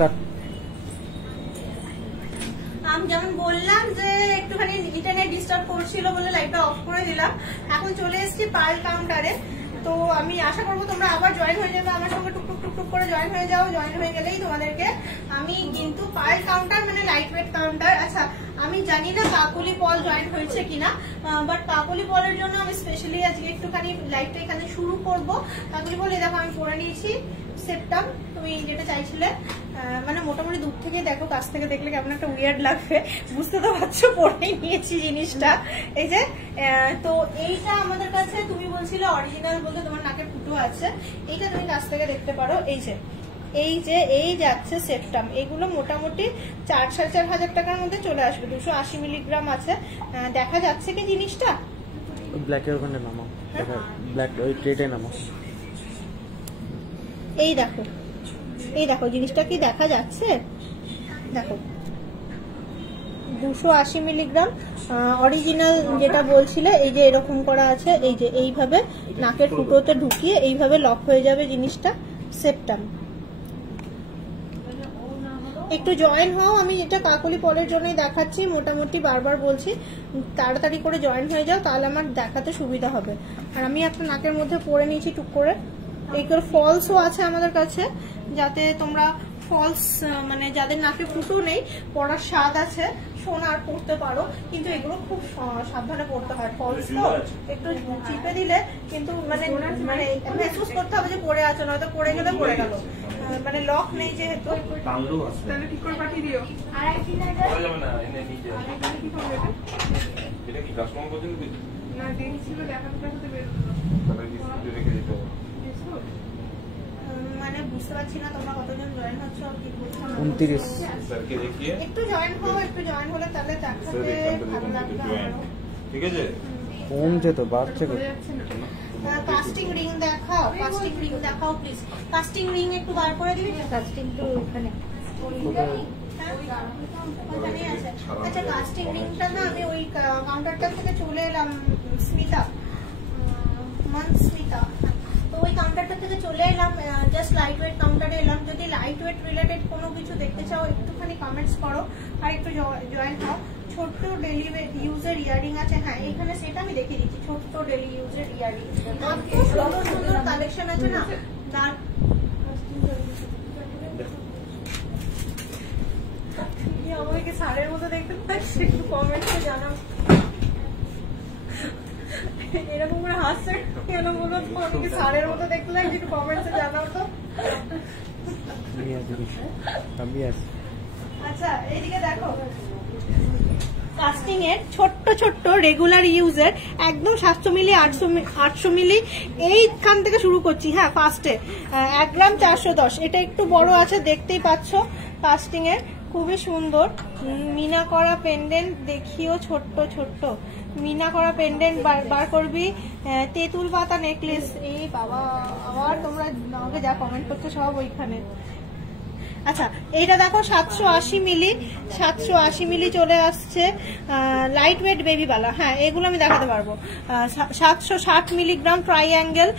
Start. আমি যেমন বললাম যে একটুখানি ইন্টারনেট ডিস্টার্ব করছিল বলে লাইভটা অফ করে দিলাম। এখন চলে এসেছি পার্ল কাউন্টারে। তো আমি আশা করবো তোমরা আবার জয়েন হয়ে যাবে আমার সঙ্গে, টুকটুক টুকটুক করে জয়েন হয়ে যাও। জয়েন হয়ে গেলেই তোমাদেরকে আমি কিন্তু পার্ল কাউন্টার মানে লাইট ওয়েট কাউন্টার। আচ্ছা, আমি জানি না কাকলি পল জয়েন হয়েছে কিনা, বাট কাকলি পলের জন্য আমি স্পেশালি আজকে একটুখানি লাইভটা এখানে শুরু করবো। কাকলি পল দেখো আমি পরে নিয়েছি সেটটা, তুমি যেটা চাইছিলে। মানে মোটামুটি দূর থেকে দেখো, কাছ থেকে দেখলে কেমন একটা উইয়ার্ড লাগবে, বুঝতে তো পারছো, পরেই নিয়েছি জিনিসটা। এই যে তো এইটা আমাদের কাছে তুমি বলছিলে অরিজিনাল বলতে তোমার নাকের ফুটো আছে, এইটা তুমি কাছ থেকে দেখতে পারো। এই যাচ্ছে সেটটাম, এগুলো মোটামুটি 4-4.5 টাকার মধ্যে চলে আসবে। 280 মিলিগ্রাম আছে। দেখা যাচ্ছে কি জিনিসটা? ব্ল্যাকের ওখানে নামো, ব্ল্যাক ওই ট্রেটে নামো। এই দেখো জিনিসটা কি দেখা যাচ্ছে? দেখো 280 মিলিগ্রাম অরিজিনাল যেটা বলছিলে, এই যে এরকম করা আছে, এই যে এইভাবে নাকের ফুটোতে ঢুকিয়ে এইভাবে লক হয়ে যাবে জিনিসটা। সেপ্টাম একটু জয়েন হও, আমি এটা কাকলি পলের জন্যই দেখাচ্ছি, মোটামুটি বারবার বলছি তাড়াতাড়ি করে জয়েন হয়ে যাও, তাহলে আমার দেখাতে সুবিধা হবে। আর আমি একটা নাকের মধ্যে পরে নিয়েছি টুক করে। এইগুলো ফলসও আছে আমাদের কাছে, যাতে তোমরা ফলস মানে যাদের নাকে ফুটো নেই, পরার স্বাদ আছে, সোনার পড়তে পারো, কিন্তু এগুলো খুব সাবধানে পড়তে হয়। ফলস তো একটু চিপে দিলে কিন্তু মানে মেহসুস করতে হবে যে পড়ে আছে, নয়তো পড়ে গেলে পড়ে গেল, মানে লক নেই যেহেতু। তাহলে ঠিক করে পাঠিয়ে দিও। না দেখছিল দেখাতে বের মানে বুঝতে পারছি না তোমরা কতজন জয়েন হচ্ছ, 29। একটু জয়েন হলে তাহলে দেখাতে ভালো লাগবে। ঠিক আছে, কমছে তো, বাড়ছে। কাস্টিং রিং দেখাও প্লিজ। কাস্টিং রিং একটু বার করে দিবি? কাস্টিং তো ওখানে আছে। আচ্ছা, কাস্টিং রিংটা না আমি ওই কাউন্টারটা থেকে চলে এলাম, স্মিতা তো ওই কাউন্টারটা থেকে চলে এলাম, জাস্ট লাইট ওয়েট কাউন্টারে এলাম। যদি লাইট ওয়েট রিলেটেড কোনো কিছু দেখতে চাও একটুখানি কমেন্টস করো আর একটু জয়েন হও। ছোট্ট ডেলি ইউজের ইয়ারিং আছে, হ্যাঁ এখানে সেটা আমি দেখিয়ে দিচ্ছি। ছোট্ট ডেলি ইউজের ইয়ারিং, সুন্দর সুন্দর কালেকশন আছে না। তার আমাকে সারের মতো দেখতে পাচ্ছি, একটু কমেন্টসে জানাও। এরকম করে হাসছে কেন বলো তো? আমাকে সারের মতো দেখতে লাগছে, একটু কমেন্টসে জানাও তো। আচ্ছা, এইদিকে দেখো কাস্টিং এর ছোট্ট ছোট্ট রেগুলার ইউজের একদম 700 মিলি 800 মিলি এইখান থেকে শুরু করছি। হ্যাঁ, ফার্স্টে 1 গ্রাম 410, এটা একটু বড় আছে দেখতেই পাচ্ছ। কাস্টিং এর খুবই সুন্দর মিনা করা পেন্ডেন্ট দেখিও, ছোট্ট ছোট্ট মিনা করা পেন্ডেন্ট বার করবি। তেঁতুল পাতা নেকলেস, এই বাবা আবার তোমরা আমাকে যা কমেন্ট করছো সব ওইখানে। আচ্ছা, এইটা দেখো 780 মিলি চলে আসছে, লাইট ওয়েট বেবি বালা। হ্যাঁ, এগুলো আমি দেখাতে পারবো। 760 মিলিগ্রাম ট্রাইঅ্যাঙ্গেল,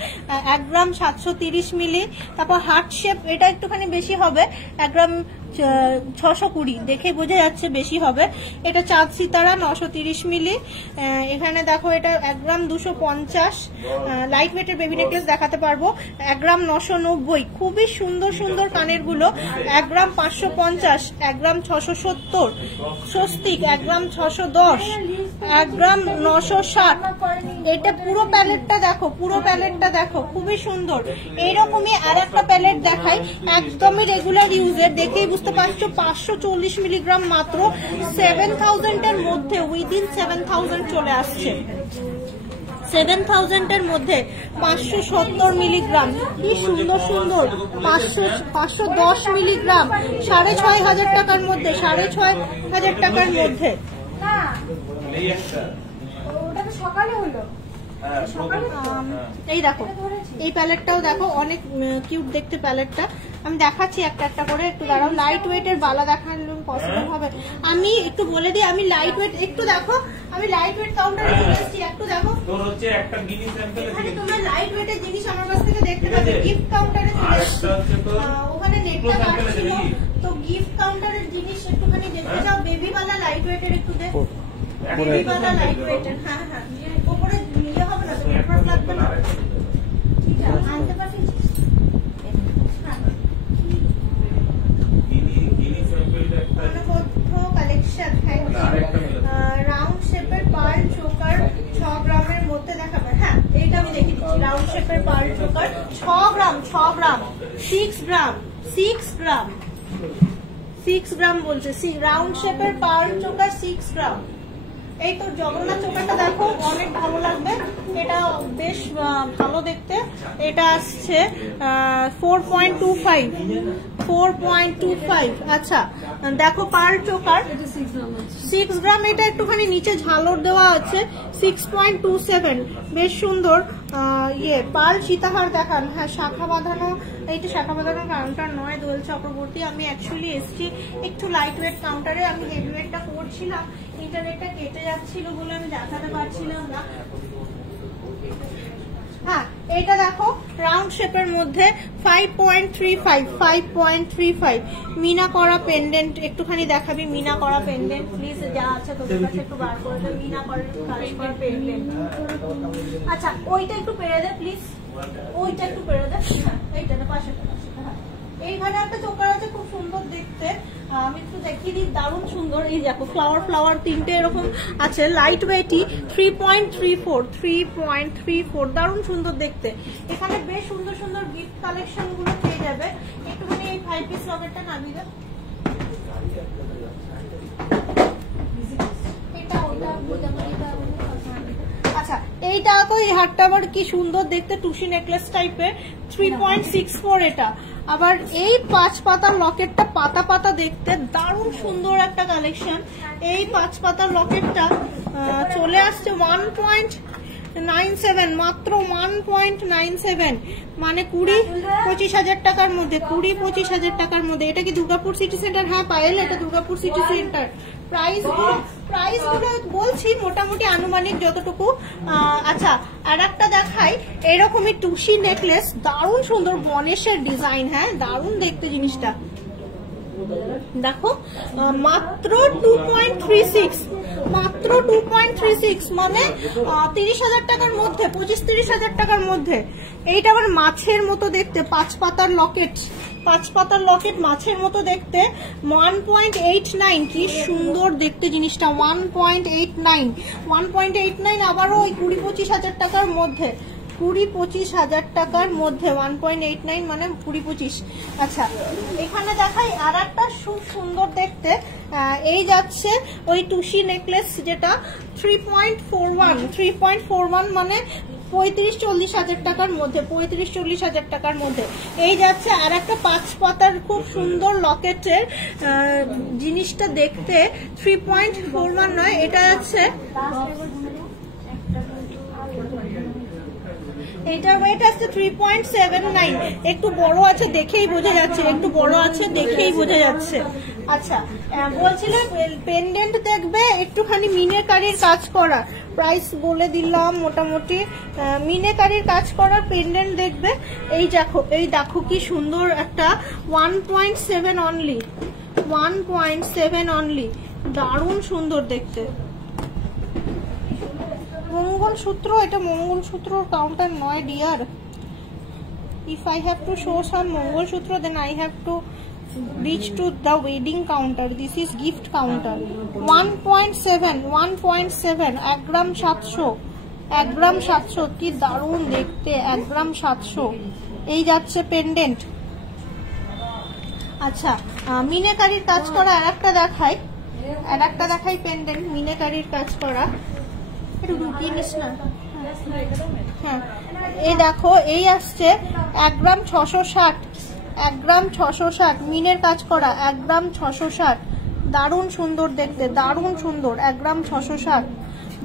1 গ্রাম 730 মিলি। তারপর হার্ট শেপ, এটা একটুখানি বেশি হবে, 1 গ্রাম 620, দেখে বোঝা যাচ্ছে বেশি হবে। এটা চাঁদ সিতারা 930 মিলি। এখানে দেখো এটা 1 গ্রাম 250, লাইট ওয়েটের বেবি নেকলেস দেখাতে পারবো। 1 গ্রাম 990, খুবই সুন্দর সুন্দর কানের গুলো। 1 গ্রাম 550, 1 গ্রাম 670, স্বস্তিক 1 গ্রাম 610, 1 গ্রাম 960। এটা পুরো প্যালেটটা দেখো, খুবই সুন্দর। এইরকমই আর একটা প্যালেট দেখাই, একদমই রেগুলার ইউজের, দেখেই বুঝতে পারছো 540 মিলিগ্রাম মাত্র, 7000 এর মধ্যে, উইদিন 7000 চলে আসছে। 7000 এর মধ্যে 570 মিলিগ্রাম, কি সুন্দর সুন্দর। 510 মিলিগ্রাম 6500 টাকার মধ্যে, 6500 টাকার মধ্যে। সকালে হলো। এই দেখো, এই প্যালেটটাও দেখো, অনেক কিউট দেখতে প্যালেটটা। আমি দেখাচ্ছি একটা একটা করে, একটু দাঁড়াও। লাইট ওয়েটের বালা দেখানো পসিবল হবে? আমি একটু বলে দিই, আমি লাইট ওয়েট একটু দেখো, আমি লাইট ওয়েট কাউন্টারে চলে এসেছি, একটু দেখো। এখানে তোমরা লাইট ওয়েটের জিনিস আমার কাছ থেকে দেখতে পাবে। গিফট কাউন্টারে চলে এসেছি, ওখানে নেটটা কাটছিল তো লাইট ওয়েটের একটু দে, বেবিওয়ালা লাইট ওয়েটের। হ্যাঁ হ্যাঁ, ওপরে ইয়ে হবে না তো, নেটওয়ার্ক লাগবে না। ঠিক আছে, আনতে পারছিস? কালেকশন রাউন্ড শেপের পার্ল চোকার 6 গ্রামের মধ্যে দেখাবে। হ্যাঁ, এইটা আমি দেখিয়ে দিচ্ছি। রাউন্ড শেপের পার্ল চোকার 6 গ্রাম 6 গ্রাম 6 গ্রাম 6 গ্রাম 6 গ্রাম বলছে। রাউন্ড শেপের পার্ল চোকার 6 গ্রাম। এই তো জগন্নাথ চোকারটা দেখো, অনেক ভালো লাগবে, এটা বেশ ভালো দেখতে। এটা আসছে 4.25। আচ্ছা দেখো পার্ল চোকার 6 গ্রাম, এটা একটুখানি নিচে ঝালর দেওয়া আছে। 6.27, বেশ সুন্দর। ইয়ে পার্ল সীতাহার দেখান। হ্যাঁ, শাখা বাঁধানো, এইটা শাখা বাঁধানো কাউন্টার নয় দোয়েল চক্রবর্তী। আমি অ্যাকচুয়ালি এসছি একটু লাইট ওয়েট কাউন্টারে, আমি হেভি ওয়েটটা করছিলাম, ইন্টারনেটটা কেটে যাচ্ছিল বলে আমি দেখাতে পারছিলাম না। হ্যাঁ, এটা দেখো রাউন্ড শেপের মধ্যে 5.35 মিনা করা পেন্ডেন্ট। একটুখানি দেখাবি মিনা করা পেন্ডেন্ট প্লিজ, যা আছে তোদের কাছে একটু বার করে দে। মিনা করা পেন্ডেন্ট। আচ্ছা ওইটা একটু পেরে দে প্লিজ, ওইটা একটু পেরে দে। হ্যাঁ, এইটা পাশে। এইখানে একটা চোকার আছে খুব সুন্দর দেখতে, আমি একটু দেখিয়ে দিই, দারুণ সুন্দর। এই দেখো ফ্লাওয়ার তিনটে এরকম আছে, লাইট ওয়েটই। 3.34, দারুণ সুন্দর দেখতে। এখানে বেশ সুন্দর সুন্দর গিফট কালেকশন গুলো পেয়ে যাবে। একটুখানি এই 5 পিস লকেটটা নামিয়ে দেব। আচ্ছা এইটা তো, এই হারটা আবার কি সুন্দর দেখতে, টুসি নেকলেস টাইপের। 3.64 এটা। আবার এই 5 পাতার লকেটটা পাতা পাতা দেখতে, দারুণ সুন্দর একটা কালেকশন। এই 5 পাতার লকেটটা চলে আসছে 1.97, মাত্র 1.97, মানে 20-25 হাজার টাকার মধ্যে। 20-25 হাজার টাকার মধ্যে। এটা কি দুর্গাপুর সিটি সেন্টার? হ্যাঁ পায়েল, এটা দুর্গাপুর সিটি সেন্টার। প্রাইস গুলো বলছি মোটামুটি আনুমানিক যতটুকু। আচ্ছা আর একটা দেখাই, এরকমই টুসি নেকলেস, দারুণ সুন্দর গণেশের ডিজাইন। হ্যাঁ, দারুণ দেখতে জিনিসটা। দেখো মাত্র 2.36, মাত্র 2.36, মানে 30,000 টাকার মধ্যে, 25-30 হাজার টাকার মধ্যে। এইটা আবার মাছের মতো দেখতে, 5 পাতার লকেট, 5 পাতার লকেট মাছের মতো দেখতে। 1.89, কি সুন্দর দেখতে জিনিসটা। 1.89, আবারও ওই 20-25 হাজার টাকার মধ্যে। 20-25 হাজার টাকার মধ্যে 1.89, মানে 20-25। আচ্ছা এখানে দেখাই আর একটা খুব সুন্দর দেখতে, এই যাচ্ছে ওই টুসি নেকলেস যেটা 3.41, মানে 35-40 হাজার টাকার মধ্যে, 35-40 হাজার টাকার মধ্যে। এই যাচ্ছে আর একটা 5 পাতার খুব সুন্দর লকেটের জিনিসটা দেখতে। 3.41 নয়, এটা আছে, এটার ওয়েট আছে 3.79, একটু বড় আছে দেখেই বোঝা যাচ্ছে, একটু বড় আছে দেখেই বোঝা যাচ্ছে। আচ্ছা বলছিলাম পেন্ডেন্ট দেখবে একটুখানি মিনেকারির কাজ করা, প্রাইস বলে দিলাম মোটামুটি। মিনেকারির কাজ করার পেন্ডেন্ট দেখবে। এই দেখো কি সুন্দর একটা 1.7 অনলি, 1.7 অনলি, দারুণ সুন্দর দেখতে। মঙ্গলসূত্র, এটা মঙ্গলসূত্র কাউন্টার নয় dear. If I have to show some mangalsutra then I have to reach to the wedding counter. This is gift counter. 1.7, 1 গ্রাম 700, 1 গ্রাম 700, কি দারুণ দেখতে। 1 গ্রাম 700। এই যাচ্ছে পেন্ডেন্ট। আচ্ছা মিনেকারির কাজ করা আর একটা দেখাই পেন্ডেন্ট মিনেকারির কাজ করা। একটু ঢুকিয়ে নিস না। হ্যাঁ এই দেখো, এই আসছে 1 গ্রাম 660, 1 গ্রাম 660 মিনের কাজ করা, 1 গ্রাম 660, দারুণ সুন্দর দেখতে, দারুণ সুন্দর। 1 গ্রাম 660,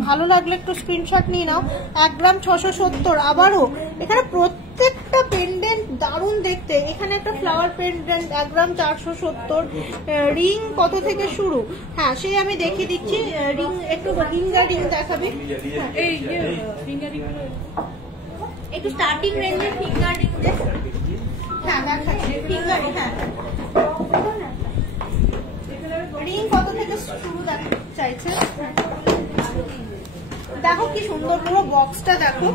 ভালো লাগলে একটু স্ক্রিনশট নিয়ে নাও। 1 গ্রাম 670। আবারও এখানে প্রত্যেকটা পেন্ডেন্ট দারুণ দেখতে। এখানে একটা ফ্লাওয়ার পেন্ডেন্ট 1 গ্রাম 470। রিং কত থেকে শুরু? হ্যাঁ সেই আমি দেখিয়ে দিচ্ছি। রিং একটু ফিঙ্গার রিং দেখাবি, একটু স্টার্টিং রেঞ্জের ফিঙ্গার রিং দেখ। হ্যাঁ দেখাচ্ছি ফিঙ্গার রিং। হ্যাঁ রিং কত থেকে শুরু দেখা চাইছে। দেখো কি সুন্দর পুরো বক্সটা দেখো,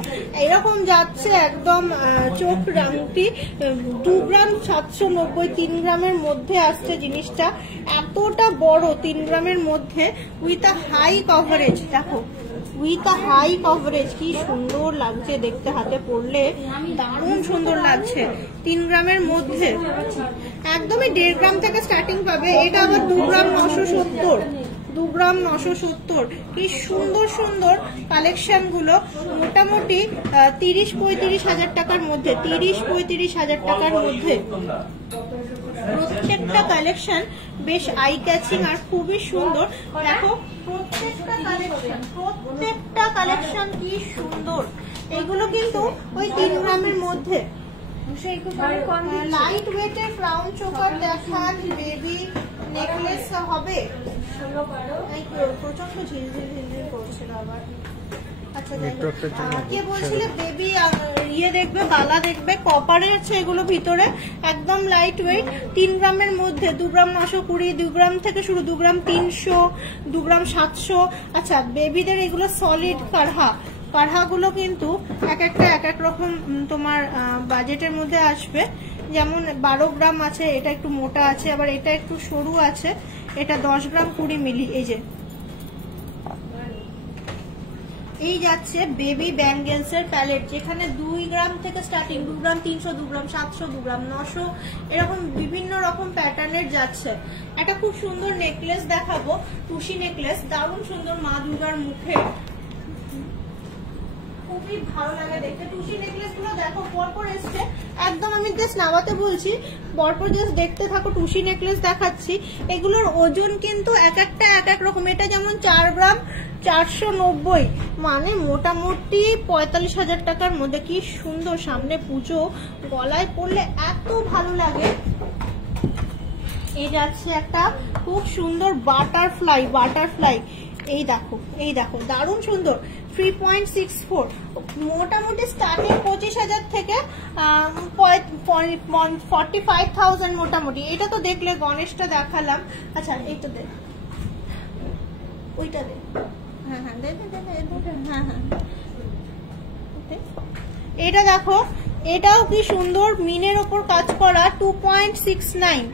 এরকম যাচ্ছে একদম চোখ রাংটি 2 গ্রাম 790, 3 গ্রামের মধ্যে আসছে জিনিসটা, এতটা বড় 3 গ্রামের মধ্যে উইথ আ হাই কভারেজ। দেখো উইথ আ হাই কভারেজ, কি সুন্দর লাগছে দেখতে, হাতে পরলে দারুণ সুন্দর লাগছে। 3 গ্রামের মধ্যে একদমই 1.5 গ্রাম থেকে স্টার্টিং পাবে। এটা আবার 2 গ্রাম 970, 2 গ্রাম 970। কি সুন্দর সুন্দর কালেকশন গুলো, মোটামুটি 30-35 হাজার টাকার মধ্যে, 30-35 হাজার টাকার মধ্যে প্রত্যেকটা কালেকশন বেশ আই ক্যাচিং আর খুবই সুন্দর। দেখো প্রত্যেকটা কালেকশন কি সুন্দর। এগুলো কিন্তু ওই 3 গ্রামের মধ্যে। লাইট ওয়েটের ক্রাউন চোকার দেখান, বেবি নেকলেস হবে। প্রচন্ড ঝিলঝিল করছিল আবার। আচ্ছা কে বলছিলে বেবি ইয়ে দেখবে, বালা দেখবে, কপারের আছে এগুলো ভিতরে, একদম লাইট ওয়েট, 3 গ্রামের মধ্যে, 2 গ্রাম 920, 2 গ্রাম থেকে শুরু, 2 গ্রাম 300, 2 গ্রাম 700। আচ্ছা বেবিদের এগুলো সলিড কারহাগুলো কিন্তু এক একটা এক এক রকম তোমার বাজেটের মধ্যে আসবে। যেমন 12 গ্রাম আছে, এটা একটু মোটা আছে, আবার এটা একটু সরু আছে, এটা 10 গ্রাম 20 মিলি। এই যাচ্ছে বেবি ব্যাঙ্গেলস এর প্যালেট, যেখানে 2 গ্রাম থেকে স্টার্টিং, 2 গ্রাম 300, 2 গ্রাম 700, 2 গ্রাম 900, এরকম বিভিন্ন রকম প্যাটার্নের যাচ্ছে। একটা খুব সুন্দর নেকলেস দেখাবো, টুসি নেকলেস, দারুণ সুন্দর, মা দুর্গার মুখে, খুবই ভালো লাগে দেখতে। টুসি নেকলেস গুলো দেখো পরপর এসছে, একদম আমি জাস্ট নামাতে বলছি, পরপর জাস্ট দেখতে থাকো। টুসি নেকলেস দেখাচ্ছি, এগুলোর ওজন কিন্তু এক একটা এক এক রকম। এটা যেমন 4 গ্রাম 490, মানে মোটামুটি 45 হাজার টাকার মধ্যে। কি সুন্দর, সামনে পুজো, গলায় পরলে এত ভালো লাগে। এই যাচ্ছে একটা খুব সুন্দর বাটারফ্লাই, এই দেখো দারুণ সুন্দর, 3.64, মোটামুটি স্টার্টিং 25,000 থেকে 45,000 মোটামুটি। এটা তো দেখলে, গণেশটা দেখালাম। আচ্ছা এইটা দে, ওইটা দে, হ্যাঁ এটা দেখো, এটাও কি সুন্দর, মিনের ওপর কাজ করা, 2.69।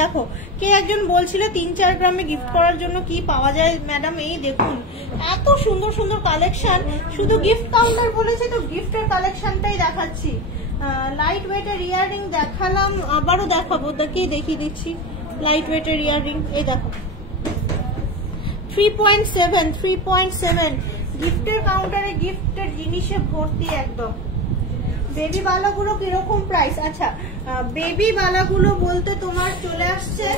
দেখো কে একজন বলছিল 3-4 গ্রামে গিফট করার জন্য কি পাওয়া যায় ম্যাডাম, এই দেখুন এত সুন্দর সুন্দর কালেকশন। শুধু গিফট কাউন্টার বলেছে তো গিফটের কালেকশনটাই দেখাচ্ছি। লাইট ওয়েটের ইয়াররিং দেখালাম, আবারও দেখাবো, দেখিয়ে দিচ্ছি লাইট ওয়েটের ইয়াররিং। এই দেখো 3.7, গিফটের কাউন্টারে গিফটের জিনিসে ভর্তি একদম। বেবি বালাগুলো কিরকম প্রাইস? আচ্ছা বেবি বালাগুলো বলতে তোমার চলে আসছে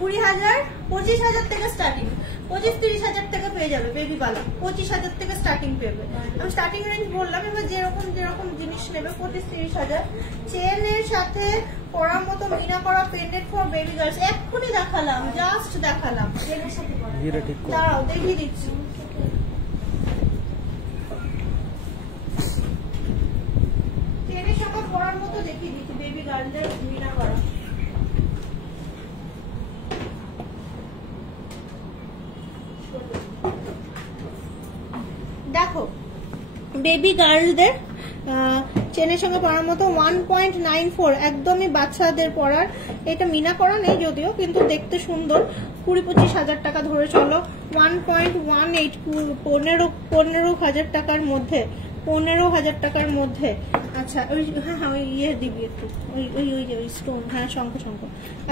20,000, 25,000 থেকে স্টার্টিং, 25-30 হাজার থেকে পেয়ে যাবে বেবি বালা, 25,000 থেকে স্টার্টিং পেবে। আমি স্টার্টিং রেঞ্জ বললাম, এবার যেরকম জিনিস নেবে 25-30 হাজার। চেনের সাথে পরার মতো মিনা করা পেন্ডেন্ট ফর বেবি গার্লস, এক্ষুনি দেখালাম, জাস্ট দেখালাম, দাঁড়াও দেখিয়ে দিচ্ছি। চেনের সাথে পরার মতো দেখিয়ে দিচ্ছি বেবি গার্লদের মিনা করা। দেখো বেবি গার্লদের চেনের সঙ্গে পরার মতো 1.94, একদমই বাচ্চাদের পরার। এটা মিনা করা নেই যদিও, কিন্তু দেখতে সুন্দর, 20-25 হাজার টাকা ধরে চলো। 1.18, 15,000 টাকার মধ্যে, 15,000 টাকার মধ্যে। আচ্ছা ওই হ্যাঁ ওই ইয়ে দিবি একটু, ওই স্টোন, হ্যাঁ শঙ্খ।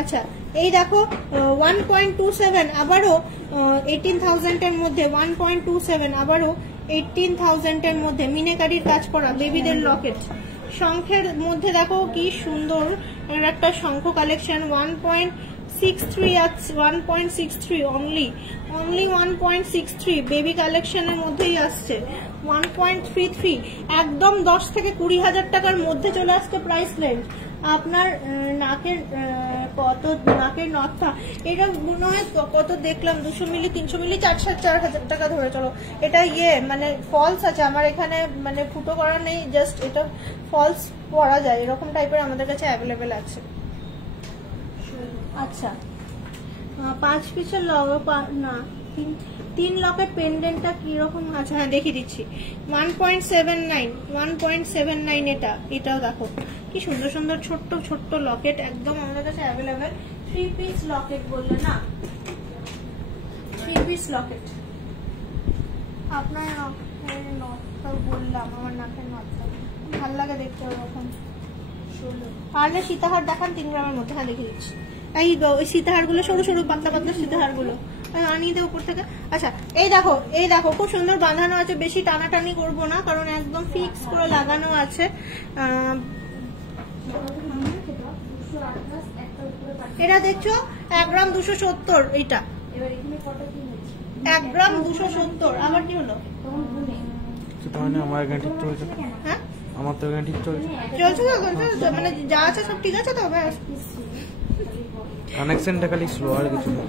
আচ্ছা এই দেখো 1.27, আবারও 18,000 এর মধ্যে, 1.27 আবারও 18,000 এর মধ্যে, মিনেকারির কাজ করা বেবিদের লকেট। শঙ্খের মধ্যে দেখো কি সুন্দর একটা শঙ্খ কালেকশন, 1.63 আছে, 1.63 অনলি 1.63 বেবি কালেকশনের মধ্যেই আসছে। 1.33, একদম 10 থেকে 20 হাজার টাকার মধ্যে চলে আসছে প্রাইস রেঞ্জ। আপনার নাকের নথটা, এটা মনে হয় কত দেখলাম, 200 মিলি 300 মিলি 4,000 টাকা ধরে চলো। এটা মানে ফলস আছে আমার এখানে, মানে ফুটো করা নেই, জাস্ট এটা ফলস পরা যায়, এরকম টাইপের আমাদের কাছে অ্যাভেলেবেল আছে। আচ্ছা 5 পিসের না 3 লকেট পেন্ডেন্টটা কিরকম আছে, হ্যাঁ দেখিয়ে দিচ্ছি। 1.79 এটাও দেখো কি সুন্দর সুন্দর ছোট্ট ছোট্ট লকেট, একদম আমাদের কাছে অ্যাভেলেবেল। 3 পিস লকেট বললে না, 3 পিস লকেট। আপনার নথটা বললাম, আমার নাকের নথটা ভালো লাগে দেখতে ওরকম। পারলে সীতাহার দেখান 3 গ্রামের মধ্যে, হ্যাঁ দেখিয়ে দিচ্ছি। এই সীতাহার গুলো সরু সরু পাতলা পাতলা সীতাহার গুলো আনিয়ে দেবো উপর থেকে। আচ্ছা এই দেখো খুব সুন্দর বাঁধানো আছে, বেশি টানাটানি করবো না কারণ একদম ফিক্স করে লাগানো আছে। এটা দেখছো 1 গ্রাম 270, এইটা 1 গ্রাম 270। আবার কি হলো? আমার এখানে ঠিক চলছে। হ্যাঁ আমার তো এখানে ঠিক চলছে, মানে যা আছে সব ঠিক আছে তো? কানেকশনটা খালি স্লো আর কিছু না।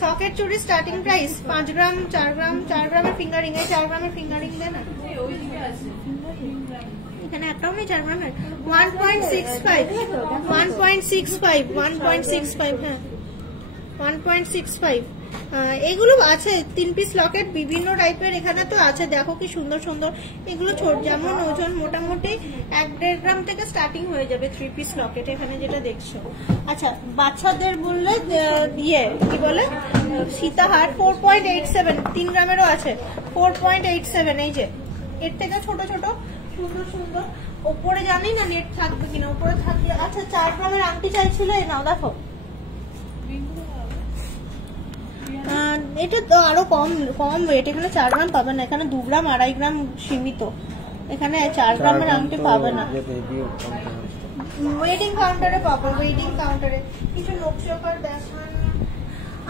সকেট চুড়ি স্টার্টিং প্রাইস 5 গ্রাম 4 গ্রাম 4 গ্রামের ফিঙ্গারিং, এই 4 গ্রামের ফিঙ্গারিং দেন এখানে একটাও নেই 4 গ্রামের। 1.65 হ্যাঁ 1.65 এগুলো আছে। 3 পিস লকেট বিভিন্ন টাইপের এখানে তো আছে, দেখো কি সুন্দর সুন্দর। এগুলো ছোট, যেমন ওজন মোটামুটি 1.5 গ্রাম থেকে স্টার্টিং হয়ে যাবে 3 পিস লকেট এখানে যেটা দেখছো। আচ্ছা বাচ্চাদের বললে কি বলে সীতাহার 4.87, 3 গ্রামেরও আছে 4.87। এই যে এর থেকে ছোট ছোট সুন্দর সুন্দর। ওপরে জানি না নেট থাকবে কিনা, উপরে থাকলে। আচ্ছা 4 গ্রামের আংটি চাইছিল, এই নাও দেখো। এটা তো আরো কম ওয়েট, এখানে 4 গ্রাম পাবে না, এখানে 2 গ্রাম 2.5 গ্রাম সীমিত, এখানে 4 গ্রামের আংটি পাবে না। ওয়েটিং কাউন্টারে পাবো, ওয়েটিং কাউন্টারে। কিছু লোকসভার দেখান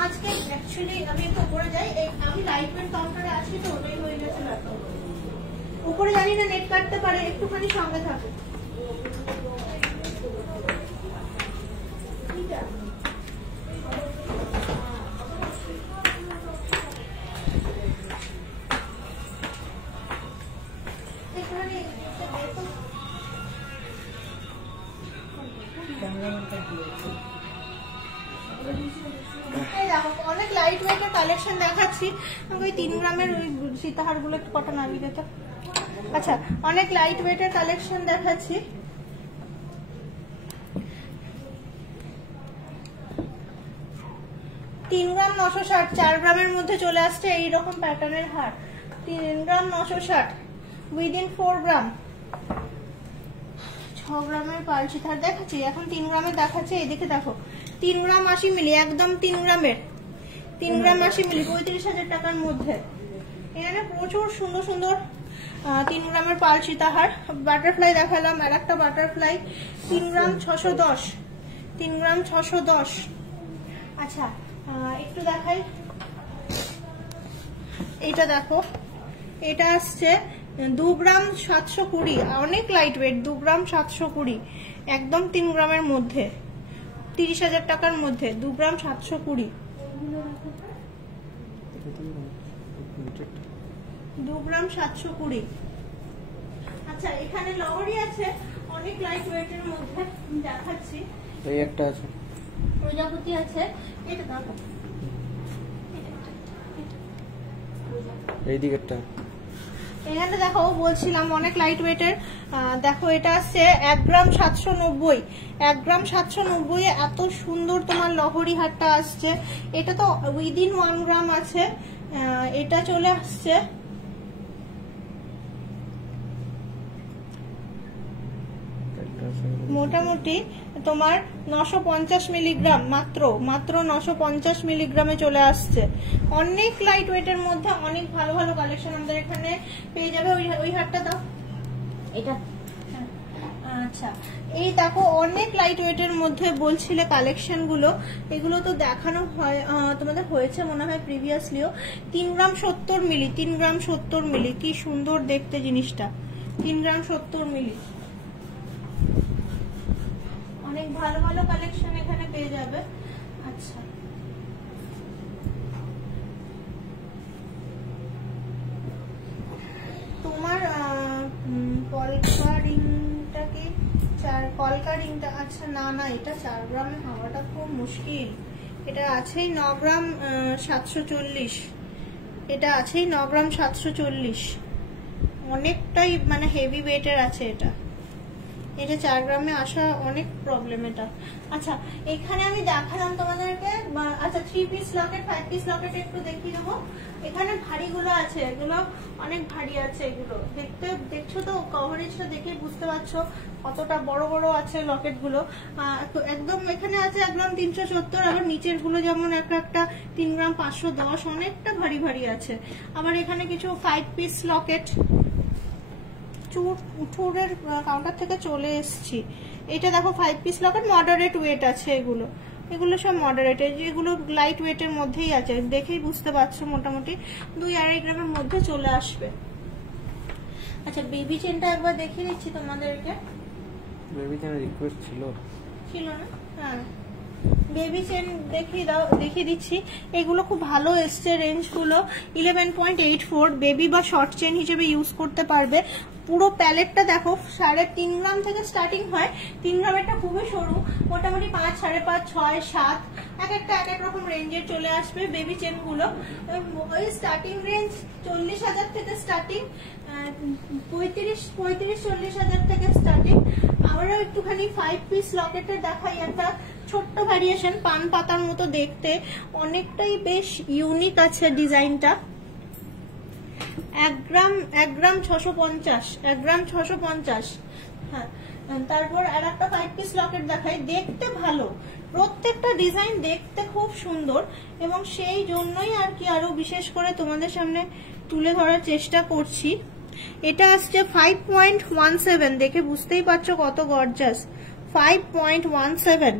আজকে। অ্যাকচুয়ালি আমি একটু উপরে যাই, আমি লাইভ ওয়েট কাউন্টারে আছি তো ওটাই হয়ে গেছে ল্যাপটপ। উপরে জানি না নেট কাটতে পারে, একটুখানি সঙ্গে থাকো। অনেক লাইট ওয়েটের কালেকশন দেখাচ্ছি, ওই 3 গ্রামের ওই সীতাহার গুলো একটু কটা নামিয়ে দিতে। আচ্ছা অনেক লাইট ওয়েটের কালেকশন দেখাচ্ছি। 3 গ্রাম 960, 4 গ্রামের মধ্যে চলে আসছে এইরকম প্যাটার্নের হার। 3 গ্রাম 960 উইদিন 4 গ্রাম। 6 গ্রামের পালসি থার দেখাচ্ছি, এখন 3 গ্রামের দেখাচ্ছে। এদিকে দেখো 3 গ্রাম 80 মিলি, একদম 3 গ্রামের, 3 গ্রাম 80 মিলি 35,000 টাকার মধ্যে। এখানে প্রচুর সুন্দর সুন্দর 3 গ্রামের পালসি তাহার। বাটারফ্লাই দেখালাম, আর একটা বাটারফ্লাই 3 গ্রাম 610, 3 গ্রাম 610। আচ্ছা একটু দেখাই, এটা দেখো, এটা আসছে 2 গ্রাম 720, অনেক লাইট ওয়েট। 2 গ্রাম 720, একদম 3 গ্রামের মধ্যে, 30,000 টাকার মধ্যে। 2 গ্রাম 720, 2 গ্রাম 720। আচ্ছা এখানে লহরি আছে অনেক লাইট ওয়েটের মধ্যে, দেখাচ্ছি। এই একটা আছে, প্রজাপতি আছে, এটা দেখো, এই দিকেরটা। এখানে দেখো বলছিলাম অনেক লাইট ওয়েটের। দেখো এটা আসছে 1 গ্রাম 790, 1 গ্রাম 790 এত সুন্দর তোমার লহরি হারটা আসছে। এটা তো উইদিন 1 গ্রাম আছে, এটা চলে আসছে মোটামুটি তোমার 950 মিলিগ্রাম, মাত্র 950 মিলিগ্রামে চলে আসছে। অনেক লাইট ওয়েটের মধ্যে অনেক ভালো ভালো কালেকশন আমাদের এখানে পেয়ে যাবে। ওই হারটা দাও, এটা। আচ্ছা এই দেখো অনেক লাইট ওয়েটের মধ্যে বলছিলে কালেকশন গুলো, এগুলো তো দেখানো হয় তোমাদের হয়েছে মনে হয় প্রিভিয়াসলিও। 3 গ্রাম 70 মিলি, 3 গ্রাম 70 মিলি, কি সুন্দর দেখতে জিনিসটা। 3 গ্রাম 70 মিলি, অনেক ভালো ভালো কালেকশন এখানে পেয়ে যাবে। আচ্ছা তোমার কলকা রিংটা কি কলকা রিংটা? আচ্ছা না না, এটা 4 গ্রামে হওয়াটা খুব মুশকিল, এটা আছেই 9 গ্রাম 740, এটা আছেই 9 গ্রাম 740, অনেকটাই মানে হেভি ওয়েটের আছে এটা। এটা 4 গ্রামে আসা অনেক প্রবলেম এটা। আচ্ছা এখানে আমি দেখালাম তোমাদেরকে। আচ্ছা 3 পিস লকেট 5 পিস লকেট একটু দেখিয়ে দেবো। এখানে ভারীগুলো আছে, এগুলো অনেক ভারী আছে। এগুলো দেখছো তো, কভারেজটা দেখে বুঝতে পারছো কতটা বড় বড় আছে লকেট গুলো। একদম এখানে আছে 1 গ্রাম 370, আবার নিচের গুলো যেমন একটা 3 গ্রাম 510, অনেকটা ভারী ভারী আছে। আবার এখানে কিছু 5 পিস লকেট, চুরের কাউন্টার থেকে চলে এসেছি। এটা দেখো 5 পিস লকেট, মডারেট ওয়েট আছে এগুলো। এগুলো সব মডারেট, এগুলো লাইট ওয়েটের মধ্যেই আছে, দেখেই বুঝতে পারছো মোটামুটি 2-2.5 গ্রামের মধ্যে চলে আসবে। আচ্ছা বেবি চেনটা একবার দেখিয়ে দিচ্ছি তোমাদেরকে। বেবি চেনের রিকোয়েস্ট ছিল না? হ্যাঁ বেবি চেন দেখিয়ে দিচ্ছি। এগুলো খুব ভালো এসছে রেঞ্জ গুলো। 11.84 বেবি বা শর্ট চেন হিসেবে ইউজ করতে পারবে। পুরো প্যালেটটা দেখো 3.5 গ্রাম থেকে স্টার্টিং হয়। 3 গ্রামেরটা খুবই সরু, মোটামুটি 5, 5.5, 6, 7 এক এক রকম রেঞ্জের চলে আসবে বেবি চেন গুলো। ওই স্টার্টিং রেঞ্জ 40,000 থেকে স্টার্টিং, 35-40,000 থেকে স্টার্টিং। আমরাও একটুখানি 5 পিস লকেটের দেখাই, একটা ছোট্ট ভ্যারিয়েশন, পান পাতার মতো দেখতে, অনেকটাই বেশ ইউনিক আছে ডিজাইনটা। 1 গ্রাম 650, হ্যাঁ। তারপর আর একটা 5 পিস লকেট দেখাই, দেখতে ভালো, প্রত্যেকটা ডিজাইন দেখতে খুব সুন্দর, এবং সেই জন্যই আর কি আরো বিশেষ করে তোমাদের সামনে তুলে ধরার চেষ্টা করছি। এটা আসছে 5.17, দেখে বুঝতেই পারছো কত গর্জাস। 5.17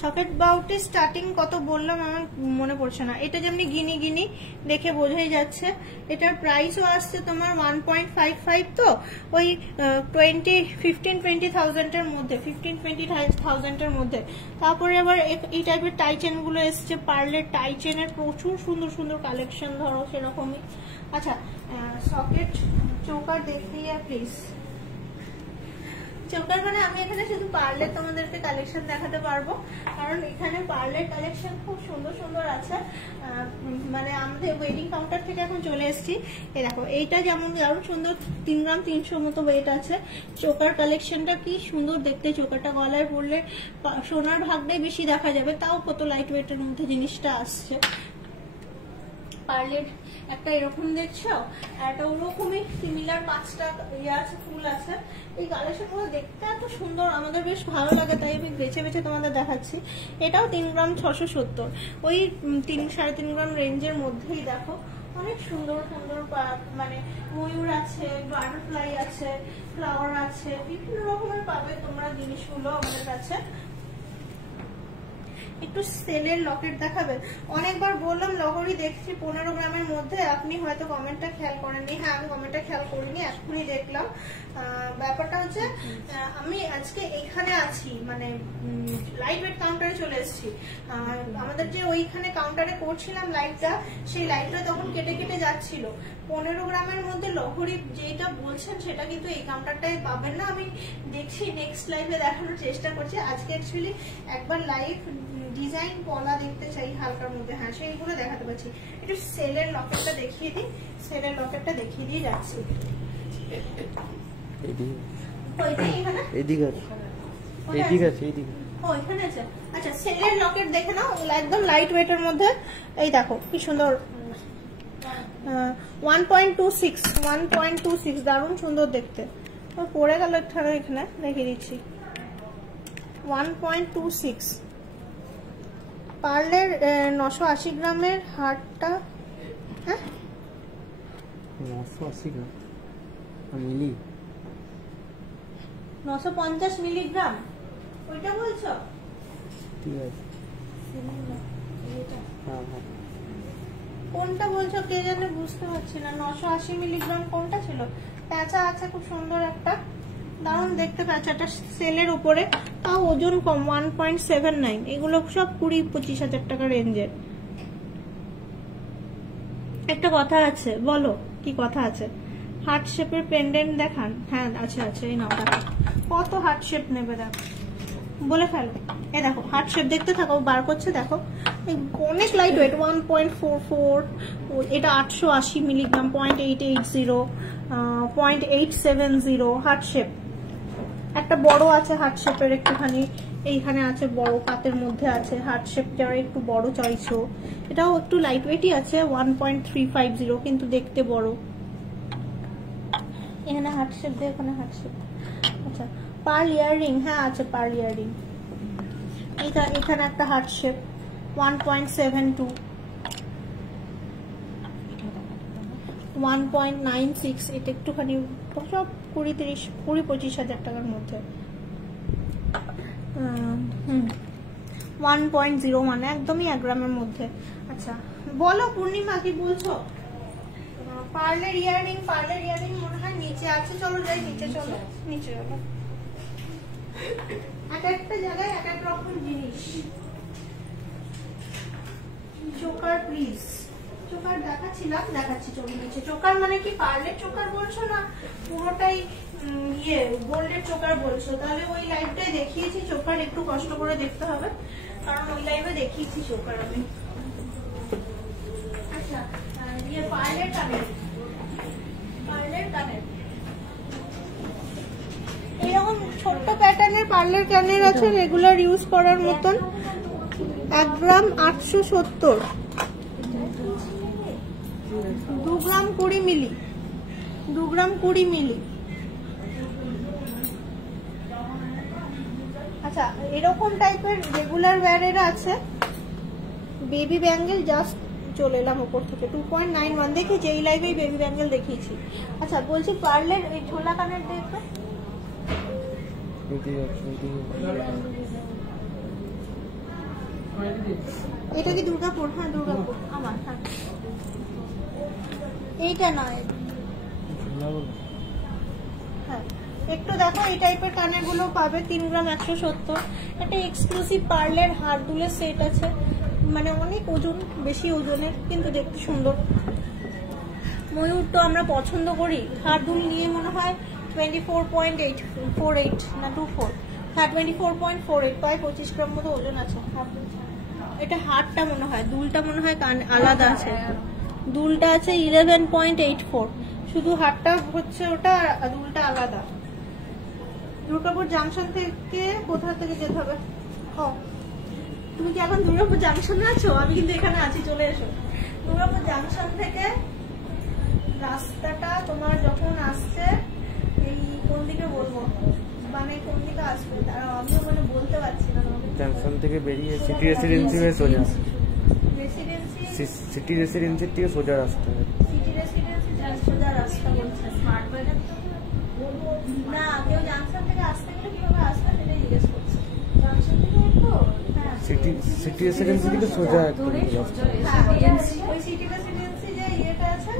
সকেট বাউটি স্টার্টিং কত বললাম আমার মনে পড়ছে না। এটা যেমনি গিনি দেখে বোঝাই যাচ্ছে। এটার প্রাইসও আসছে তোমার 1.55, তো ওই 15-20,000 এর মধ্যে, 15-20,000 এর মধ্যে। তারপরে আবার এই টাইপের টাই চেন গুলো এসছে, পার্লের টাই চেনের প্রচুর সুন্দর সুন্দর কালেকশন, ধরো সেরকমই। আচ্ছা সকেট চৌকার দেখিয়ে প্লিজ। চৌকার মানে আমি এখানে শুধু পার্লের তোমাদেরকে কালেকশন দেখাতে পারবো, কারণ এখানে পার্লের কালেকশন খুব সুন্দর সুন্দর আছে। মানে আমাদের ওয়েডিং কাউন্টার থেকে এখন চলে এসেছি। এই দেখো এইটা যেমন দারুণ সুন্দর, 3 গ্রাম 300 মতো ওয়েট আছে। চোকার কালেকশনটা কি সুন্দর দেখতে, চোকারটা গলায় পরলে সোনার ভাগটাই বেশি দেখা যাবে, তাও কত লাইট ওয়েটের মধ্যে জিনিসটা আসছে। পার্লের একটা এরকম দেখছো, একটা ওরকমই সিমিলার 5টা ইয়ে আছে, ফুল আছে। এই কালেকশন গুলো দেখতে এত সুন্দর, আমাদের বেশ ভালো লাগে, তাই আমি বেছে বেছে তোমাদের দেখাচ্ছি। এটাও 3 গ্রাম 670, ওই 3-3.5 গ্রাম রেঞ্জের মধ্যেই দেখো অনেক সুন্দর সুন্দর, মানে ময়ূর আছে, বাটারফ্লাই আছে, ফ্লাওয়ার আছে, বিভিন্ন রকমের পাবে তোমরা জিনিসগুলো আমাদের কাছে। একটু সেলের লকেট দেখাবেন। অনেকবার বললাম লহরি দেখছি 15 গ্রামের মধ্যে, আপনি হয়তো কমেন্টটা খেয়াল করেননি। হ্যাঁ আমি কমেন্টটা খেয়াল করিনি, এখনই দেখলাম। ব্যাপারটা হচ্ছে আমি আজকে এখানে আছি, মানে লাইট ওয়েট কাউন্টারে চলে এসেছি। আমাদের যে ওইখানে কাউন্টারে করছিলাম লাইটটা, সেই লাইটটা তখন কেটে কেটে যাচ্ছিল। 15 গ্রামের মধ্যে লহরি যেটা বলছেন সেটা কিন্তু এই কাউন্টারটায় পাবেন না। আমি দেখছি নেক্সট লাইভে দেখানোর চেষ্টা করছি। আজকে অ্যাকচুয়ালি একবার লাইভ ডিজাইন পলা দেখতে চাই হালকার মধ্যে, হ্যাঁ সেইগুলো দেখাতে পারছি। একটু সেলের লকেটটা দেখিয়ে দিই, সেলের লকেটটা দেখিয়ে দিয়ে যাচ্ছি। আচ্ছা সেলের লকেট দেখে নাও, একদম লাইট ওয়েটের মধ্যে। এই দেখো কি সুন্দর, 1.26 দারুণ সুন্দর দেখতে। পড়ে গেল এখানে, এখানে দেখিয়ে দিচ্ছি 1.26। পার্লের 980 গ্রামের হারটা, হ্যাঁ 980 গ্রাম মিলি, 950 মিলিগ্রাম, ওইটা বলছো? ঠিক আছে, কোনটা বলছো কে জানে, বুঝতে পারছি না। 980 মিলিগ্রাম কোনটা ছিল? প্যাঁচা আছে খুব সুন্দর একটা, দারুণ দেখতে প্যাঁচাটা, সেলের উপরে, তাও ওজন কম, 1.79। এগুলো সব 20-25 হাজার টাকা রেঞ্জের। একটা কথা আছে, বলো কি কথা আছে? হার্ট শেপের পেন্ডেন্ট দেখান। হ্যাঁ আছে আছে, এই নাও দেখো, কত হার্ট শেপ নেবে দেখো, বলে ফেলো। এ দেখো হার্ট শেপ, দেখতে থাকো, বার করছে দেখো, অনেক লাইট ওয়েট, 1.44, এটা 880 মিলিগ্রাম, 0.880, 0.870 হার্ট শেপ। একটা বড় আছে হার্ট শেপের একটুখানি, এইখানে আছে বড়, কাতের মধ্যে আছে হার্ট শেপ, যারা একটু বড় চাইছো। এটাও একটু লাইট ওয়েটই আছে, 1.350, কিন্তু দেখতে বড়। এখানে হার্ট শেপ দিয়ে, এখানে হার্ট শেপ। আচ্ছা, পার্ল ইয়াররিং, হ্যাঁ আছে পার্ল ইয়াররিং। এখানে একটা হার্ট শেপ, 1.72, 1.96, এটা একটুখানি সব 20-25 হাজার টাকার মধ্যে। 1.01, একদমই 1 গ্রামের মধ্যে। আচ্ছা বলো পূর্ণিমা, কি বলছো? পার্লের ইয়াররিং মনে হয় নিচে আছে, চলো যাই নিচে, চলো নিচে চলো। এক একটা জায়গায় এক এক রকম জিনিস। চোকার প্লিজ, চোকার দেখাচ্ছিলাম, দেখাচ্ছি, চলো নিচে। চোকার মানে কি পার্লের চোকার বলছো না পুরোটাই গোল্ডের চোকার বলছো? তাহলে ওই লাইভটাই দেখিয়েছি চোকার, একটু কষ্ট করে দেখতে হবে, কারণ ওই লাইভে দেখিয়েছি চোকার আমি। আচ্ছা পার্লের কানের, এরকম ছোট্ট প্যাটার্নের পার্লের কানের আছে, রেগুলার ইউজ করার মতন। 1 গ্রাম 870, 2 গ্রাম 20 মিলি, 2 গ্রাম 20 মিলি। আচ্ছা এরকম টাইপের রেগুলার ওয়্যারের আছে। বেবি ব্যাঙ্গেল জাস্ট চলে এলাম উপর থেকে, 2.91 দেখেছি, এই লাইভে বেবি ব্যাঙ্গেল দেখিয়েছি। আচ্ছা বলছি পার্লের এই ঝোলা কানের দেখবে, এটা কি দুর্গাপুর? হ্যাঁ দুর্গাপুর আমার। হ্যাঁ এইটা নয়, হ্যাঁ একটু দেখো এই টাইপের কানের গুলো পাবে, 3 গ্রাম 170। একটা এক্সক্লুসিভ পার্লের হার দুলের সেট আছে, মানে অনেক ওজন, বেশি ওজনের, কিন্তু দেখতে সুন্দর। ময়ূর তো আমরা পছন্দ করি, হার দুল নিয়ে মনে হয় 24.48 না 24, হ্যাঁ 24.48, প্রায় 25 গ্রাম মতো ওজন আছে। এটা হারটা মনে হয়, দুলটা মনে হয় আলাদা আছে, দুলটা আছে 11.84, শুধু হারটা হচ্ছে ওটা, দুলটা আলাদা। দুর্গাপুর জাংশন থেকে কোথা থেকে যেতে হবে? ও তুমি কি এখন দুর্গাপুর জাংশনে আছো? আমি কিন্তু এখানে আছি, চলে এসো। দুর্গাপুর জাংশন থেকে রাস্তাটা তোমার যখন আসছে, এই কোন দিকে বলবো, মানে কোন দিকে আসবে তারা আমিও মানে বলতে পারছি না। জাংশন থেকে বেরিয়ে সিটি রেসিডেন্সি হয়ে সোজা, সিটি রেসিডেন্সির থেকে সোজা রাস্তা, সিটি রেসিডেন্সি সোজা রাস্তা বলছে। স্মার্ট বাজার না, কেউ জাংশন থেকে আসতে গেলে কিভাবে আসবে সেটাই জিজ্ঞেস করছে। জাংশন থেকে একটু, হ্যাঁ সিটি রেসিডেন্সি থেকে সোজা একদম ওই সিটি রেসিডেন্সি যে ইয়েটা আছে,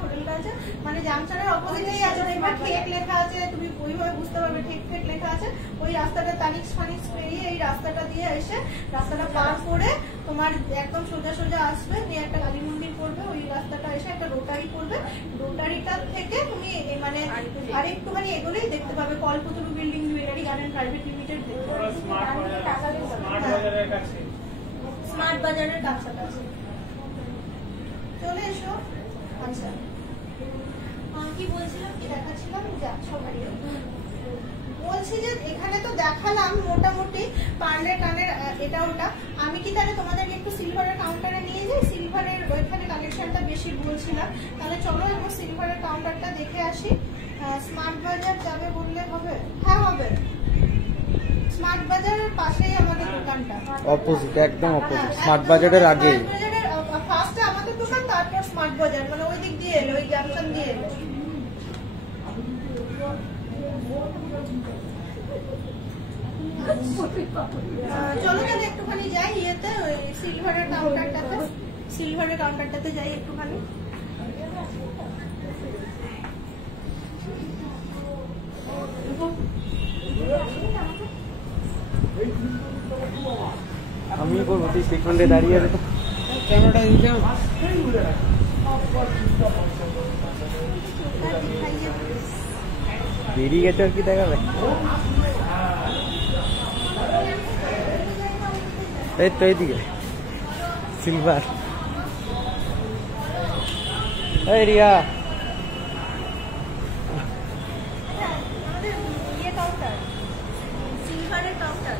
হোটেলটা আছে, মানে জাংশনের অপোজিটেই আছে, দেখবে ঠেক লেখা আছে, তুমি ওইভাবে বুঝতে পারবে, ঠেক লেখা আছে। ওই রাস্তাটা তানিক্স পেরিয়ে এই রাস্তাটা দিয়ে এসে, রাস্তাটা পার করে তোমার একদম সোজা সোজা আসবে, নিয়ে একটা কালী মন্দির পড়বে, ওই রাস্তাটা এসে একটা রোটারি পড়বে, রোটারিটা থেকে তুমি মানে আরেকটুখানি এগোলেই দেখতে পাবে Kalpataru building jewellery garden private limited. Smart বাজারের কাছাকাছি চলে এসো। আচ্ছা কি বলছিলাম, কি দেখাচ্ছিলাম, বলছি যে এখানে তো দেখালাম মোটামুটি পার্লের কানের এটা ওটা। আমি কি তাহলে তোমাদেরকে একটু সিলভারের কাউন্টারে নিয়ে যাই? সিলভারের ওইখানে কালেকশনটা বেশি বলছিলাম, তাহলে চলো এবং সিলভারের কাউন্টারটা দেখে আসি। স্মার্ট বাজার যাবে বললে হবে? হ্যাঁ হবে, স্মার্ট বাজারের পাশেই আমাদের দোকানটা, অপোজিট, একদম অপোজিট, স্মার্ট বাজারের আগে। ফার্স্টে আমাদের দোকান, তারপর স্মার্ট বাজার, মানে ওই দিক দিয়ে এলো, ওই জাংশন দিয়ে এলো। চলো তাহলে একটুখানি যাই ইয়েতে, সিলভারের কাউন্টারটাতে যাই একটুখানি। আমি করবো, তুই সেখানে দাঁড়িয়ে আছে, ক্যামেরাটা দিতে বেরিয়ে গেছে আর কি দেখাবে। এই তো এইদিকে সিলভার। এই রিয়া সিলভারের কাউন্টার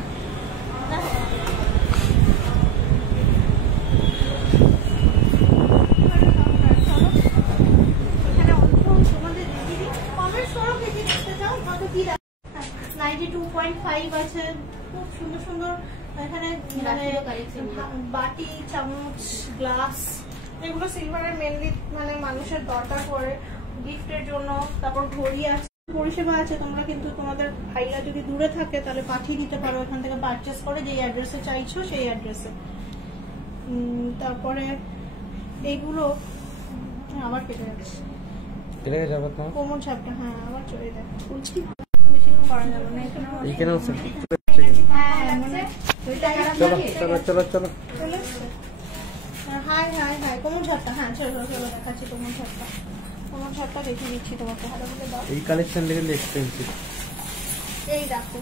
এখানে অল্প তোমাদের দেখিয়ে দিই। কমেন্টস করো কে কে দেখতে চাও, কত কি 92.5 আছে। খুব সুন্দর সুন্দর এখানে মানে বাটি, চামচ, গ্লাস, এগুলো সিলভারের মেনলি মানে মানুষের দরকার পড়ে গিফটের জন্য। তারপর ঘড়ি আছে, পরিষেবা আছে। তোমরা কিন্তু তোমাদের ভাইরা যদি দূরে থাকে তাহলে পাঠিয়ে দিতে পারো এখান থেকে পারচেস করে, যেই অ্যাড্রেসে চাইছো সেই অ্যাড্রেসে। তারপরে এইগুলো আবার কেটে যাচ্ছে, কোমর ছাপটা। হ্যাঁ আবার চলে যায়, বলছি বেশিক্ষণ করা যাবে না এখানে। হ্যাঁ মানে চলো চলো চলো। হাই হাই হাই কোমর ছাপটা। হ্যাঁ চলো চলো দেখাচ্ছি কোমর ছাপটা। কোমর ছাপটা দেখিয়ে দিচ্ছি তোমাকে, ভালো করে দাও। এই কালেকশন দেখলে এক্সপেন্সিভ। এই দেখো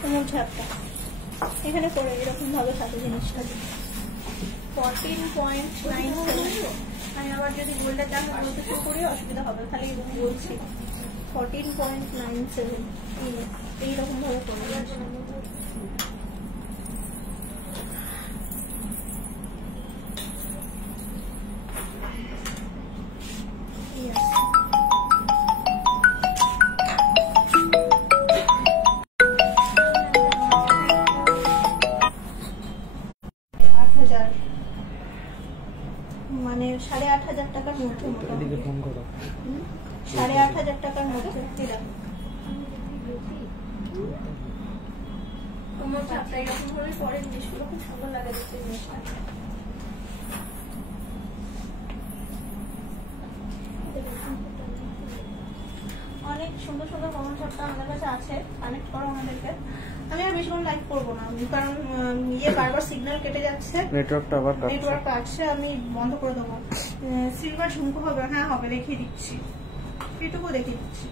কোমর ছাপটা, এখানে পরে এরকম ভাবে থাকে জিনিসটা। 14.97। আমি আবার যদি গোল্ডের দাম বলতে শুরু করি অসুবিধা হবে, খালি এরকম বলছি। 14.97 এইরকম ভাবে পড়ে যাচ্ছে। মানে 8,500 টাকার মধ্যে, এদিকে ফোন করো। 8,500 টাকার মধ্যে তোমার চাপটা এরকম ভাবে পরে জিনিসগুলো খুব সুন্দর লাগে দেখতে। জিনিসটা অনেক সুন্দর সুন্দর কমন চাপটা আমাদের কাছে আছে, কানেক্ট করো আমাদেরকে। আমি আর বেশিক্ষণ লাইভ করবো না, কারণ বারবার সিগন্যাল কেটে যাচ্ছে, নেটওয়ার্কটা আবার নেটওয়ার্ক কাটছে। আমি বন্ধ করে দেবো। সিলভার ঝুমকো হবে? হ্যাঁ হবে, দেখিয়ে দিচ্ছি, এটুকু দেখিয়ে দিচ্ছি।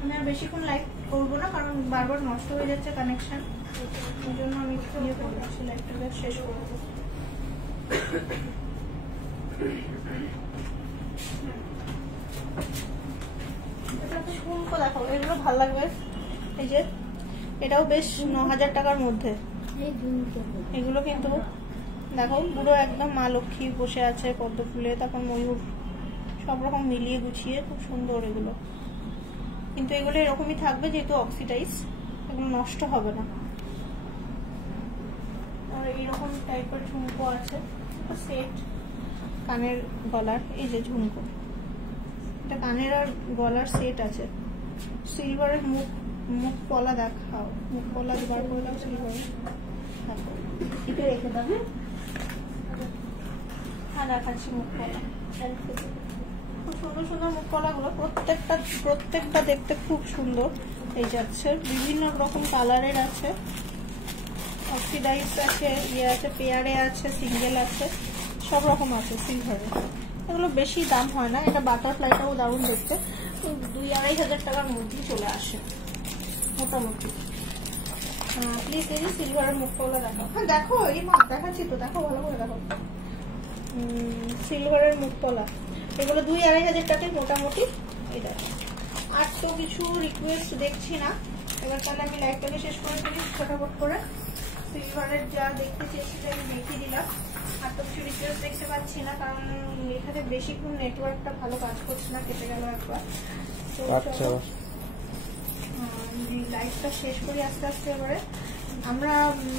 আমি আর বেশিক্ষণ লাইভ করবো না, কারণ বারবার নষ্ট হয়ে যাচ্ছে কানেকশন। এই জন্য আমি ইয়ে করে দিচ্ছি, লাইভটা শেষ করে দেবো। ঝুমকো দেখো, এগুলো ভালো লাগবে। এই যে এটাও বেশ 9,000 টাকার মধ্যে। এগুলো কিন্তু দেখো পুরো একদম মা লক্ষ্মী বসে আছে পদ্ম ফুলে, তারপর ময়ূর, সব রকম মিলিয়ে গুছিয়ে খুব সুন্দর এগুলো। কিন্তু এগুলো এরকমই থাকবে যেহেতু অক্সিডাইজ, এগুলো নষ্ট হবে না। আর এইরকম টাইপের ঝুমকো আছে, সেট কানের গলার। এই যে ঝুমকো, এটা কানের আর গলার সেট আছে। সিলভারের মুখ পলা দেখাও, মুখ পলা বার করে দাও সিলভারের। এটা রেখে দেবে। হ্যাঁ দেখাচ্ছি মুখ পলা। খুব সুন্দর সুন্দর মুখ পলাগুলো, প্রত্যেকটা দেখতে খুব সুন্দর। এই যাচ্ছে বিভিন্ন রকম কালারের আছে, অক্সিডাইজ আছে, ইয়ে আছে, পেয়ারে আছে, সিঙ্গেল আছে, সব রকম আছে সিলভারের। এগুলো বেশি দাম হয় না। এটা বাটারফ্লাইটাও দারুণ দেখতে, 2-2,500 টাকার মধ্যেই চলে আসে মোটামুটি। প্লিজ এই সিলভারের মুখগুলো দেখাও। হ্যাঁ দেখো, এই মা দেখাচ্ছি তো, দেখো ভালো করে দেখো। সিলভারের মুখতলা এগুলো 2-2,500 টাকায় মোটামুটি। এই দেখো, আর তো কিছু রিকোয়েস্ট দেখছি না। এবার তাহলে আমি লাইভটাকে শেষ করে দিই ফটাফট করে। সিলভারের যা দেখতে চেয়েছি আমি দেখিয়ে দিলাম। আর তো কিছু রিকোয়েস্ট দেখতে পাচ্ছি না, কারণ এখানে বেশিক্ষণ নেটওয়ার্কটা ভালো কাজ করছে না, কেটে গেল একবার। তো লাইভটা শেষ করি আস্তে আস্তে। এবারে আমরা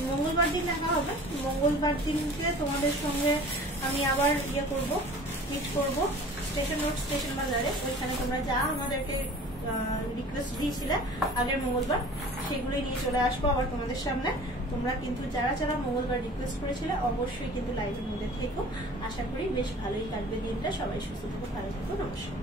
মঙ্গলবার দিন দেখা হবে। মঙ্গলবার দিনকে তোমাদের সঙ্গে আমি আবার ইয়ে করবো, মিট করবো স্টেশন রোড, স্টেশন বাজারে। ওইখানে তোমরা যা আমাদেরকে রিকোয়েস্ট দিয়েছিলে আগের মঙ্গলবার, সেগুলোই নিয়ে চলে আসবো আবার তোমাদের সামনে। তোমরা কিন্তু যারা যারা মঙ্গলবার রিকোয়েস্ট করেছিলে অবশ্যই কিন্তু লাইভের মধ্যে থেকো। আশা করি বেশ ভালোই কাটবে দিনটা। সবাই সুস্থ থাকো, ভালো থাকো। নমস্কার।